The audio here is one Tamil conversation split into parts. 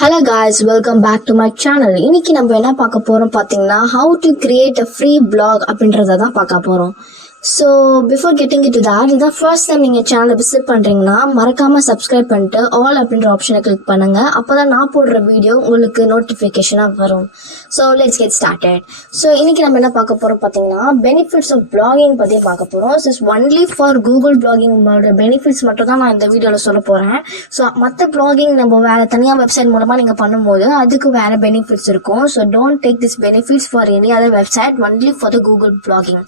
Hello guys, welcome back to my channel. இன்னைக்கு நம்ம என்ன பார்க்க போறோம் பாத்தீங்கன்னா how to create a free blog அப்படின்றத தான் பார்க்க போறோம். So before getting into that, இதான் first time நீங்க சேனலை விசிட் பண்றீங்கன்னா மறக்காம சப்ஸ்கிரைப் பண்ணிட்டு ஆல் அப்படின்ற ஆப்ஷனை கிளிக் பண்ணுங்க. அப்பதான் நான் போடுற வீடியோ உங்களுக்கு நோட்டிபிகேஷனா வரும். So let's get started. So இன்னைக்கு நம்ம என்ன பார்க்க போறோம் பாத்தீங்கன்னா benefits of blogging பத்தி பார்க்க போறோம். This is only for Google blogging benefits மட்டும் தான் நான் இந்த வீடியோல சொல்ல போறேன். So மத்த blogging நம்ம வேற தனியா வெப்சைட் மூலமா நீங்க பண்ணும்போது அதுக்கு வேற பெனிஃபிட்ஸ் இருக்கும். So don't take this benefits for any other website, only for the Google blogging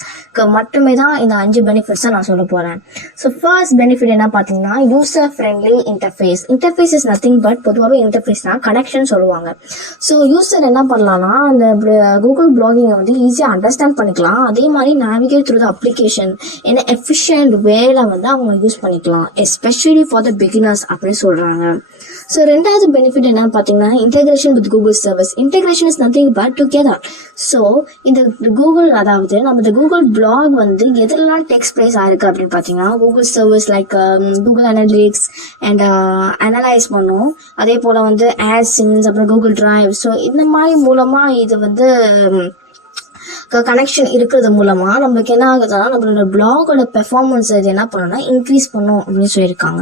மட்டுமே தான் இந்த 5 பெனிஃபிட்ஸ் நான் சொல்ல போறேன். ஸோ ஃபர்ஸ்ட் பெனிஃபிட் என்ன பாத்தீங்கன்னா user friendly interface. Interface is nothing but பொதுவாகவே இன்டர்ஃபேஸ்னா கனெக்ஷன் சொல்லுவாங்க. ஸோ யூசர் என்ன பண்ணலாம்னா அந்த கூகுள் பிளாகிங்கை வந்து ஈஸியாக அண்டர்ஸ்டாண்ட் பண்ணிக்கலாம். அதே மாதிரி நேவிகேட் த்ரூ த அப்ளிகேஷன் என்ன எஃபிஷியன்ட் வேல வந்து அவங்க யூஸ் பண்ணிக்கலாம், எஸ்பெஷலி ஃபார் த பிகினர்ஸ் அப்படின்னு சொல்றாங்க. ஸோ ரெண்டாவது பெனிஃபிட் என்னன்னு பாத்தீங்கன்னா integration with Google service. Integration is nothing but together. So இந்த கூகுள் அதாவது நம்ம இந்த கூகுள் பிளாக் வந்து எதெல்லாம் டெக்ஸ்ட் பிளேஸ் ஆயிருக்கு அப்படின்னு பாத்தீங்கன்னா Google service like Google analytics and analyse பண்ணும். அதே போல வந்து ஆட்சன்ஸ் அப்புறம் கூகுள் டிரைவ். ஸோ இந்த மாதிரி மூலமா இது வந்து கனெக்ஷன் இருக்கிறது மூலமா நம்மளுக்கு என்ன ஆகுதுன்னா நம்மளோட பிளாகோட பெர்ஃபார்மன்ஸ் இது என்ன பண்ணணும்னா இன்க்ரீஸ் பண்ணும் அப்படின்னு சொல்லியிருக்காங்க.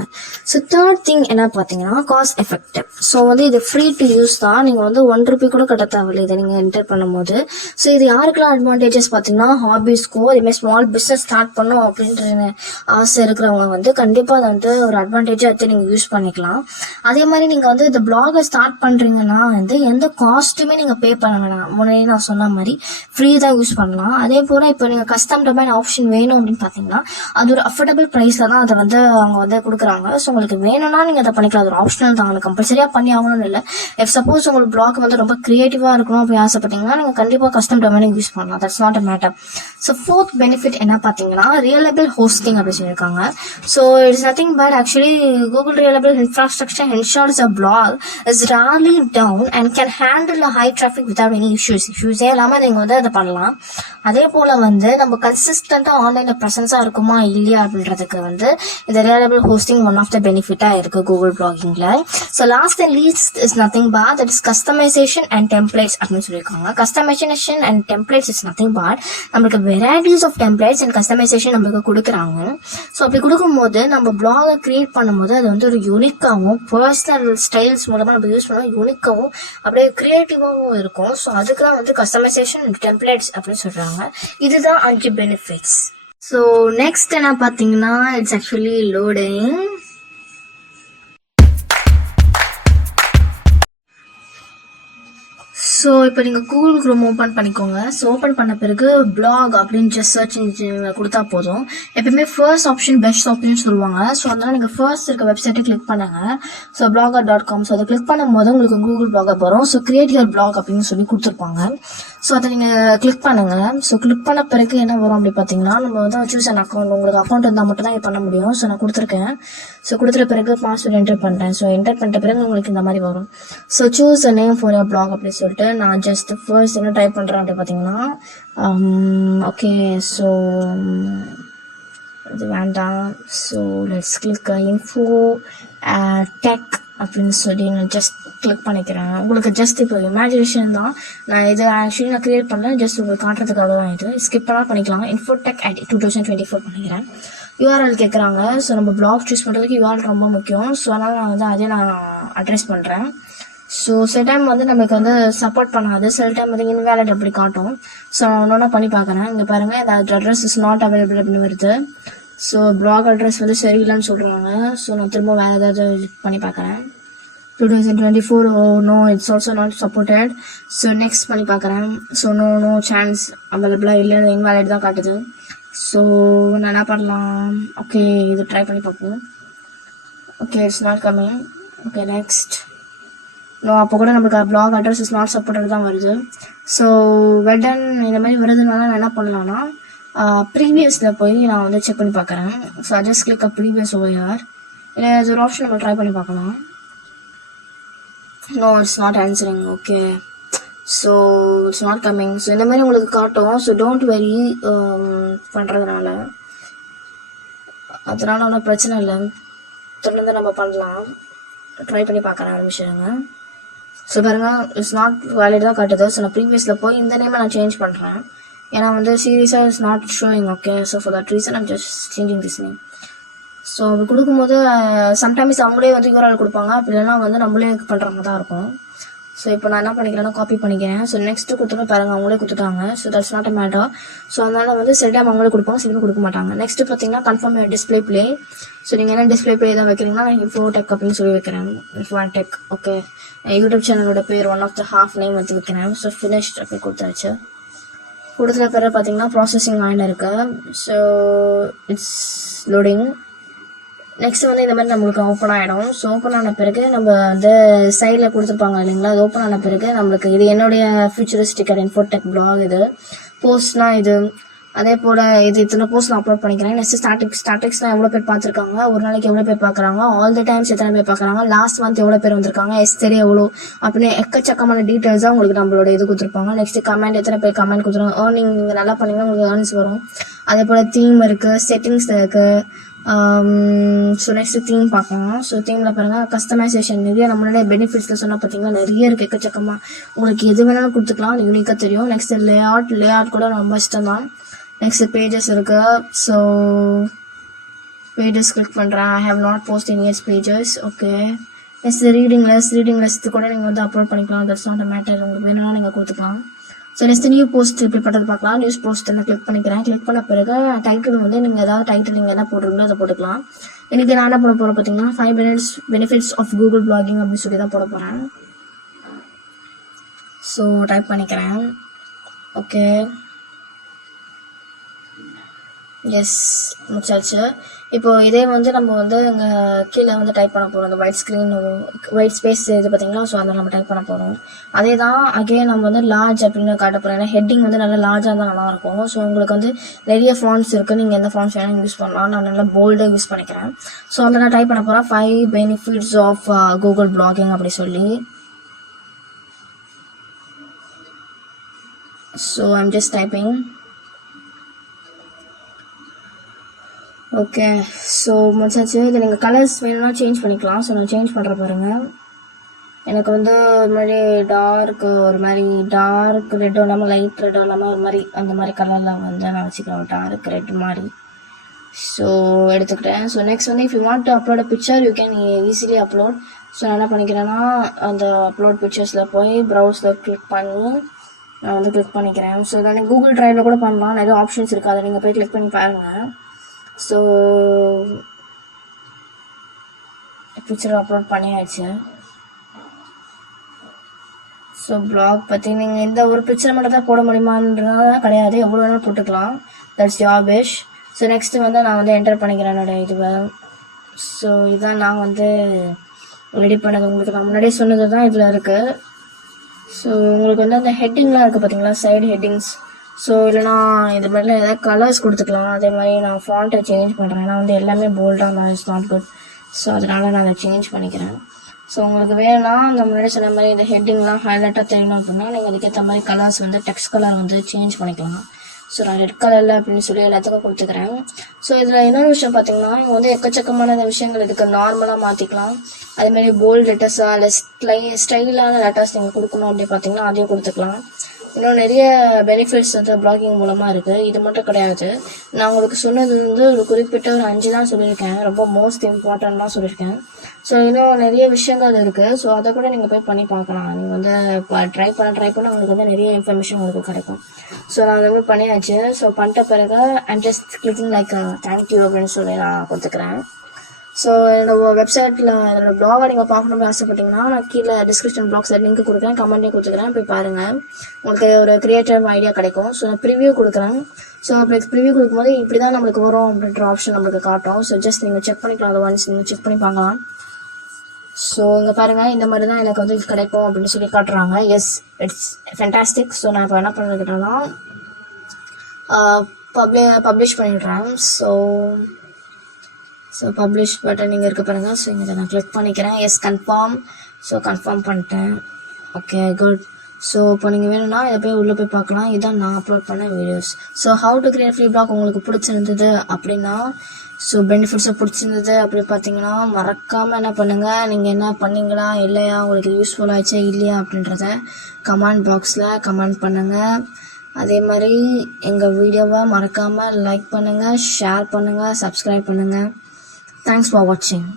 ஸோ தேர்ட் திங் என்ன பார்த்தீங்கன்னா காஸ்ட் எஃபெக்டிவ். ஸோ வந்து இது ஃப்ரீ டு யூஸ் தான், நீங்கள் வந்து ₹1 கூட கட்ட தேவையில்லை இதை நீங்கள் என்டர் பண்ணும்போது. ஸோ இது யாருக்கெல்லாம் அட்வான்டேஜஸ் பார்த்தீங்கன்னா ஹாபிஸ்க்கோ அதேமாதிரி ஸ்மால் பிஸ்னஸ் ஸ்டார்ட் பண்ணும் அப்படின்ற ஆசை இருக்கிறவங்க வந்து கண்டிப்பாக அதை வந்து ஒரு அட்வான்டேஜாக எடுத்து நீங்கள் யூஸ் பண்ணிக்கலாம். அதே மாதிரி நீங்கள் வந்து இந்த பிளாகை ஸ்டார்ட் பண்ணுறீங்கன்னா வந்து எந்த காஸ்ட்டுமே நீங்கள் பே பண்ண வேணாம். முன்னாடி நான் சொன்ன மாதிரி ஃப்ரீ தான் யூஸ் பண்ணலாம். அதே போல இப்போ நீங்க கஸ்டம் டொமைன் ஆப்ஷன் வேணும் அப்படின்னு பாத்தீங்கன்னா அது ஒரு அஃபோர்டபுள் பிரைஸ்ல தான் அதை வந்து அவங்க வந்து கொடுக்குறாங்க. ஸோ உங்களுக்கு வேணும்னா நீங்க அதை பண்ணிக்கலாம். அது ஒரு ஆப்ஷனல் தான், உங்களுக்கு கம்பல்சரியா பண்ணி ஆகணும்னு இல்லை. இஃப் சப்போஸ் உங்களுக்கு பிளாக் வந்து ரொம்ப கிரியேட்டிவா இருக்கணும் அப்படி ஆசைப்பட்டீங்கன்னா நீங்க கண்டிப்பா கஸ்டம் டொமைன் யூஸ் பண்ணலாம். That's not a matter. So fourth benefit என்ன பாத்தீங்கன்னா ரியலபிள் ஹோஸ்டிங் அப்படின்னு சொல்லியிருக்காங்க. So it's nothing but actually Google reliable infrastructure ensures a blog is rarely down and can handle a high traffic without any இஷ்யூஸே இல்லாம நீங்க வந்து அதை பண்ணலாம். அதே போல வந்து நம்ம கன்சிஸ்டன்டா ஆன்லைன்ல பிரசன்ஸா இருக்குமா இல்லையா அப்படின்றதுக்கு வந்து இந்த reliable hosting one of the பெனிஃபிட்டா இருக்கு கூகுள் பிளாகிங்ல. So last and least is nothing but that is customisation and templates அப்படின்னு சொல்லியிருக்காங்க. Customisation and templates is nothing but நம்மளுக்கு varieties of templates and customisation நம்மளுக்கு கொடுக்குறாங்க. ஸோ அப்படி கொடுக்கும்போது நம்ம பிளாகை கிரியேட் பண்ணும்போது அது வந்து ஒரு யூனிக்காகவும் பர்சனல் ஸ்டைல்ஸ் மூலமா நம்ம யூஸ் பண்ணோம் யூனிக்காகவும் அப்படியே கிரியேட்டிவாகவும் இருக்கும். ஸோ அதுக்கெல்லாம் வந்து கஸ்டமைசேஷன் அண்ட் டெம்ப்ளேட்ஸ் அப்படின்னு சொல்றாங்க. இதுதான் 5 பெனிஃபிட்ஸ். ஸோ நெக்ஸ்ட் என்ன பார்த்தீங்கன்னா இட்ஸ் ஆக்சுவலி லோடிங். ஸோ இப்போ நீங்கள் கூகுள் குரோம் ஓப்பன் பண்ணிக்கோங்க. ஸோ ஓப்பன் பண்ண பிறகு பிளாக் அப்படின்னு சர்ச் இன்ஜினில் கொடுத்தா போதும். எப்பயுமே ஃபர்ஸ்ட் ஆப்ஷன் பெஸ்ட் ஆப்ஷன் சொல்லுவாங்க. ஸோ அதனால நீங்கள் ஃபர்ஸ்ட் இருக்க வெப்சைட்டை கிளிக் பண்ணுங்க. So blogger.com. ஸோ அதை கிளிக் பண்ணும் போது உங்களுக்கு கூகுள் பிளாகர் வரும். ஸோ கிரியேட் யுவர் பிளாக் அப்படின்னு சொல்லி கொடுத்துருப்பாங்க. ஸோ அதை நீங்கள் கிளிக் பண்ணுங்க. ஸோ கிளிக் பண்ண பிறகு என்ன வரும் அப்படி பார்த்தீங்கன்னா நம்ம வந்து சூஸ் அன் அக்கௌண்ட். உங்களுக்கு அக்கௌண்ட் இருந்தால் மட்டும் தான் இது பண்ண முடியும். ஸோ நான் கொடுத்துருக்கேன். ஸோ கொடுத்துட்ட பிறகு பாஸ்வேர்ட் என்டர் பண்ணுறேன். ஸோ என்டர் பண்ணிட்ட பிறகு உங்களுக்கு இந்த மாதிரி வரும். So choose a name for your blog அப்படின்னு சொல்லிட்டு நான் ஜஸ்ட் ஃபர்ஸ்ட் என்ன டைப் பண்ணுறேன் அப்படி பார்த்தீங்கன்னா ஓகே. ஸோ இது வேண்டாம். So let's click info tech அப்படின்னு சொல்லி நான் ஜஸ்ட் கிளிக் பண்ணிக்கிறேன். உங்களுக்கு ஜஸ்ட் இப்போ இமேஜினேஷன் தான், நான் இது ஆக்சுவலி நான் கிரியேட் பண்ணல, ஜஸ்ட் உங்களுக்கு காட்டுறதுக்காக தான். இது ஸ்கிப் பண்ணால் பண்ணிக்கலாம். இன்ஃபோடெக் at 2024 பண்ணிக்கிறேன். யூஆர்எல் கேட்குறாங்க. ஸோ நம்ம பிளாக் சூஸ் பண்ணுறதுக்கு யூஆர்எல் ரொம்ப முக்கியம். ஸோ அதனால் நான் வந்து அதே நான் அட்ரஸ் பண்ணுறேன். ஸோ சில டைம் வந்து நமக்கு வந்து சப்போர்ட் பண்ணாது, சில டைம் வந்து இன்வேலிட் அப்படி காட்டும். ஸோ நான் ஒன்றா பண்ணி பார்க்குறேன். இங்கே பாருங்கள் இந்த அட்ரஸ் இஸ் நாட் அவைலபிள் அப்படின்னு வருது. ஸோ பிளாக் அட்ரஸ் வந்து சரியில்லைன்னு சொல்கிறாங்க. ஸோ நான் திரும்ப வேறு ஏதாவது பண்ணி பார்க்குறேன். 2024 no it's also not supported. So next பண்ணி பார்க்குறேன். ஸோ நோ சான்ஸ் அவைலபிளாக இல்லை, இன்வேலிட் தான் காட்டுது. ஸோ நான் என்ன பண்ணலாம்? ஓகே இது ட்ரை பண்ணி பார்ப்போம். Okay it's not coming. Okay next. No அப்போ கூட நம்மளுக்கு blog address is not supported தான் வருது. ஸோ வெடன் இந்த மாதிரி வருதுனால நான் என்ன பண்ணலான்னா ப்ரீவியஸில் போய் நான் வந்து செக் பண்ணி பார்க்குறேன். So just click previous or இல்லை அது ஒரு ஆப்ஷன் நம்ம ட்ரை பண்ணி பார்க்கலாம். No it's not answering. Okay so it's not coming. So இந்த மாதிரி உங்களுக்கு காட்டும். ஸோ டோன்ட் வெரி பண்ணுறதுனால அதனால ஒன்றும் பிரச்சனை இல்லை, தொடர்ந்து நம்ம பண்ணலாம். ட்ரை பண்ணி பார்க்குறேன் ஒரு விஷயங்க. ஸோ பாருங்க இட்ஸ் நாட் வேலிட் தான் காட்டுது. ஸோ நான் ப்ரீவியஸில் போய் இந்த நேமை நான் சேஞ்ச் பண்ணுறேன். ஏன்னா வந்து சீரியஸாக it's not showing. Okay, so for that reason I'm just changing this name. So அப்படி கொடுக்கும்போது சம்டைம்ஸ் அவங்களே வந்து யூஆர்எல் கொடுப்பாங்க, அப்படி இல்லைன்னா வந்து நம்மளே பண்ணுற மாதிரி தான் இருக்கும். ஸோ இப்போ நான் என்ன பண்ணிக்கிறேன்னா காப்பி பண்ணிக்கிறேன். ஸோ நெக்ஸ்ட்டு கொடுத்தோன்னு பாருங்க அவங்களே கொடுத்துட்டாங்க. So that's not a matter. So அதனால வந்து சில டைம் அவங்களே கொடுப்பாங்க, சில டைம் கொடுக்க மாட்டாங்க. நெக்ஸ்ட் பார்த்தீங்கன்னா கன்ஃபார்ம் டிஸ்பிளே ப்ளே. ஸோ நீங்கள் என்ன டிஸ்பிளே ப்ளே தான் வைக்கிறீங்கன்னா நான் இன்ஃபோடெக் அப்படின்னு சொல்லி வைக்கிறேன். இன்ஃபோடெக். ஓகே, யூடியூப் சேனலோட பேர் one of the half name வந்து வைக்கிறேன். ஸோ ஃபினிஷ்ட் அப்படி கொடுத்தாச்சு. கொடுத்த பிறகு பார்த்தீங்கன்னா ப்ராசஸிங் ஆன் இருக்கு. So it's loading. நெக்ஸ்ட் வந்து இந்த மாதிரி நம்மளுக்கு ஓப்பன் ஆகிடும். ஸோ ஓப்பன் ஆன பிறகு நம்ம வந்து சைடில் கொடுத்துருப்பாங்க இல்லைங்களா, அது ஓப்பன் ஆன பிறகு நம்மளுக்கு இது என்னுடைய ஃபியூச்சரிஸ்டிக் இன்ஃபோடெக் பிளாக். இது போஸ்ட்னா இது அதே போல் இது இத்தனை போஸ்ட் நான் அப்லோட் பண்ணிக்கிறேன். நெக்ஸ்ட் ஸ்டாட்டிக்ஸ்லாம் எவ்வளோ பேர் பார்த்துருக்காங்க, ஒரு நாளைக்கு எவ்வளோ பேர் பார்க்குறாங்க, ஆல் த டைம்ஸ் எத்தனை பேர் பார்க்குறாங்க, லாஸ்ட் மந்த் எவ்வளோ பேர் வந்திருக்காங்க, எஸ்தரி எவ்வளோ அப்படின்னு எக்கச்சக்கமான டீட்டெயில்ஸாக உங்களுக்கு நம்மளோட இது கொடுத்துருப்பாங்க. நெக்ஸ்ட் கமெண்ட் எத்தனை பேர் கமெண்ட் கொடுத்துருவாங்க, ஏர்னிங் நீங்கள் நல்லா பண்ணிங்கன்னா உங்களுக்கு ஏர்னிங்ஸ் வரும். அதே போல் தீம் இருக்குது, செட்டிங்ஸ் இருக்குது. ஸோ நெக்ஸ்ட் தீம் பார்க்கலாம். ஸோ தீமில் பாருங்கள் கஸ்டமைசேஷன் நிறைய நம்மளுடைய பெனிஃபிட்ஸில் சொன்னால் பார்த்தீங்கன்னா நிறைய இருக்குது எக்கச்சக்கமாக. உங்களுக்கு எது வேணாலும் கொடுத்துக்கலாம், அது யூனிக்காக தெரியும். நெக்ஸ்ட் லேஅவுட் கூட ரொம்ப இஷ்டம் தான். நெக்ஸ்ட் பேஜஸ் இருக்கு. ஸோ பேஜஸ் கிளிக் பண்ணுறேன். I have not post in years pages. Okay, next reading list கூட நீங்கள் வந்து அப்லோட் பண்ணிக்கலாம். தட்ஸ் நாட் அ மேட்டர், உங்களுக்கு வேணும்னா நீங்கள் கொடுத்துக்கலாம். ஸோ நெக்ஸ்ட் நியூ போஸ்ட் இப்படி பண்ணுறது பார்க்கலாம். நியூஸ் போஸ்ட் நான் கிளிக் பண்ணிக்கிறேன். கிளிக் பண்ண பிறகு டைட்டில் வந்து நீங்கள் ஏதாவது டைட்டில் நீங்கள் என்ன போடுறீங்களோ அதை போட்டுக்கலாம். இன்றைக்கி நான் என்ன போட போகிறேன் பார்த்தீங்கன்னா 5 பெனிஃபிட்ஸ் ஆஃப் கூகுள் பிளாகிங் அப்படின்னு சொல்லி தான் போட போகிறேன். ஸோ டைப் பண்ணிக்கிறேன். ஓகே, எஸ் முடிச்சாச்சு. இப்போ இதே வந்து நம்ம வந்து இங்கே கீழே வந்து டைப் பண்ண போகிறோம். அந்த ஒயிட் ஸ்பேஸ் இது பார்த்தீங்களா, ஸோ அதை நம்ம டைப் பண்ண போகிறோம். அதே தான் அகெயின் நம்ம வந்து லார்ஜ் அப்படின்னு காட்ட போகிறோம். ஏன்னா ஹெட்டிங் வந்து நல்லா லார்ஜாக இருந்தால் நல்லாயிருக்கும். ஸோ உங்களுக்கு வந்து நிறைய ஃபாண்ட்ஸ் இருக்குது, நீங்கள் எந்த ஃபாண்ட்ஸ் வேணாலும் யூஸ் பண்ணலாம். நான் நல்லா போல்டாக யூஸ் பண்ணிக்கிறேன். ஸோ அதை நான் டைப் பண்ண போகிறேன் 5 பெனிஃபிட்ஸ் ஆஃப் கூகுள் பிளாகிங் அப்படி சொல்லி. So I'm just typing. Okay, so முடிச்சாச்சு. இதை நீங்கள் கலர்ஸ் வேணும்னா சேஞ்ச் பண்ணிக்கலாம். ஸோ நான் சேஞ்ச் பண்ணுற பாருங்க. எனக்கு வந்து ஒரு மாதிரி ஒரு மாதிரி டார்க் ரெட்டும் இல்லாமல் லைட் ரெட்டும் இல்லாமல் ஒரு மாதிரி அந்த மாதிரி கலரில் வந்து நான் வச்சுக்கிறேன், டார்க் ரெட் மாதிரி. ஸோ எடுத்துக்கிட்டேன். ஸோ நெக்ஸ்ட் வந்து if you want to upload a picture you can easily upload. So நான் என்ன பண்ணிக்கிறேன்னா அந்த அப்லோட் பிக்சர்ஸில் போய் ப்ரௌஸில் கிளிக் பண்ணி நான் வந்து கிளிக் பண்ணிக்கிறேன். ஸோ இதை நீங்கள் கூகுள் ட்ரைவில் கூட பண்ணலாம், நிறைய ஆப்ஷன்ஸ் இருக்குது, அதை நீங்கள் போய் கிளிக் பண்ணி பாருங்கள். ஸோ பிக்சர் அப்லோட் பண்ணியாச்சு. ஸோ பிளாக் பற்றி நீங்கள் இந்த ஒரு பிக்சர் மட்டும் தான் போட முடியுமான்றதுனால கிடையாது, எவ்வளோ வேணாலும் போட்டுக்கலாம். That's your wish. So next வந்து நான் வந்து என்டர் பண்ணிக்கிறேன் என்னோடய இதுவை. ஸோ இதான் நான் வந்து ரெடி பண்ணது. உங்களுக்கு நான் முன்னாடியே சொன்னது தான் இதில் இருக்குது. ஸோ உங்களுக்கு வந்து அந்த ஹெட்டிங்லாம் இருக்குது பார்த்தீங்களா, சைடு ஹெட்டிங்ஸ். ஸோ இல்லைனா இது மாதிரிலாம் ஏதாவது கலர்ஸ் கொடுத்துக்கலாம். அதே மாதிரி நான் ஃபாண்ட்டை சேஞ்ச் பண்ணுறேன். ஏன்னா வந்து எல்லாமே போல்டாக இருந்தால் இட்ஸ் நாட் குட். ஸோ அதனால் நான் அதை சேஞ்ச் பண்ணிக்கிறேன். ஸோ உங்களுக்கு வேணும்னா இந்த முன்னாடி சொன்ன மாதிரி இந்த ஹெட்டிங்லாம் ஹைலைட்டாக தெரியணும் அப்படின்னா நீங்கள் அதுக்கேற்ற மாதிரி கலர்ஸ் வந்து டெக்ஸ்ட் கலர் வந்து சேஞ்ச் பண்ணிக்கலாம். ஸோ நான் ரெட் கலரில் அப்படின்னு சொல்லி எல்லாத்துக்கும் கொடுத்துக்கிறேன். ஸோ இதில் இன்னொரு விஷயம் பார்த்தீங்கன்னா இங்கே வந்து எக்கச்சக்கமான விஷயங்கள் இதுக்கு நார்மலாக மாற்றிக்கலாம். அதேமாதிரி போல்ட் லெட்டர்ஸாக இல்லை ஸ்டைலான லெட்டர்ஸ் நீங்கள் கொடுக்கணும் அப்படி பார்த்தீங்கன்னா அதையும் கொடுத்துக்கலாம். இன்னும் நிறைய பெனிஃபிட்ஸ் வந்து பிளாகிங் மூலமாக இருக்குது. இது மட்டும் கிடையாது, நான் உங்களுக்கு சொன்னது வந்து ஒரு குறிப்பிட்ட ஒரு 5 தான் சொல்லியிருக்கேன், ரொம்ப மோஸ்ட் இம்பார்ட்டன்ட் தான் சொல்லியிருக்கேன். ஸோ இன்னும் நிறைய விஷயங்கள் இருக்குது. ஸோ அதை கூட நீங்கள் போய் பண்ணி பார்க்கலாம். நீங்கள் வந்து ட்ரை பண்ண உங்களுக்கு வந்து நிறைய இன்ஃபர்மேஷன் உங்களுக்கு கிடைக்கும். ஸோ நான் அந்த மாதிரி பண்ணியாச்சு. ஸோ பண்ணிட்ட பிறகு I'm just clicking like thank you அப்படின்னு சொல்லி நான் கொடுத்துக்கிறேன். ஸோ என்னோட வெப்சைட்டில் என்னோட பிளாகை நீங்கள் பார்க்கணும்னு ஆசைப்பட்டீங்கன்னா நான் கீழே டிஸ்கிரிப்ஷன் பாக்ஸில் லிங்க் கொடுக்குறேன், கமெண்ட்டையும் கொடுத்துக்கிறேன், போய் பாருங்கள். உங்களுக்கு ஒரு கிரியேட்டிவ் ஐடியா கிடைக்கும். ஸோ நான் ப்ரிவியூ கொடுக்குறேன். ஸோ அப்படி ப்ரிவியூ கொடுக்கும்போது இப்படி தான் நம்மளுக்கு வரும் அப்படின்ற ஆப்ஷன் நம்மளுக்கு காட்டும். ஸோ ஜஸ்ட் நீங்கள் செக் பண்ணிக்கலாம், அதை ஒன்ஸ் நீங்கள் செக் பண்ணி பார்க்கலாம். ஸோ இங்கே பாருங்கள், இந்த மாதிரி தான் எனக்கு வந்து கிடைக்கும் அப்படின்னு சொல்லி காட்டுறாங்க. S, it's fantastic. ஸோ நான் இப்போ என்ன பண்ணிக்கிட்டேன்னா பப்ளிஷ் பண்ணிடுறேன். ஸோ பப்ளிஷ் பட்டன் நீங்கள் இருக்க பாருங்கள். ஸோ இங்கே நான் கிளிக் பண்ணிக்கிறேன். Yes, confirm. ஸோ கன்ஃபார்ம் பண்ணிட்டேன். Okay, good. ஸோ இப்போ நீங்கள் வேணும்னா இதை போய் உள்ளே போய் பார்க்கலாம். இதான் நான் அப்லோட் பண்ண videos. So how to create free blog உங்களுக்கு பிடிச்சிருந்தது அப்படின்னா ஸோ பெனிஃபிட்ஸை பிடிச்சிருந்தது அப்படி பார்த்தீங்கன்னா மறக்காமல் என்ன பண்ணுங்கள், நீங்கள் என்ன பண்ணீங்களா இல்லையா, உங்களுக்கு யூஸ்ஃபுல் ஆயிடுச்சா இல்லையா அப்படின்றத கமெண்ட் பாக்ஸில் கமெண்ட் பண்ணுங்கள். அதே மாதிரி எங்கள் வீடியோவை மறக்காமல் லைக் பண்ணுங்கள், ஷேர் பண்ணுங்கள், சப்ஸ்கிரைப் பண்ணுங்கள். தேங்க்ஸ் ஃபார் வாட்சிங்.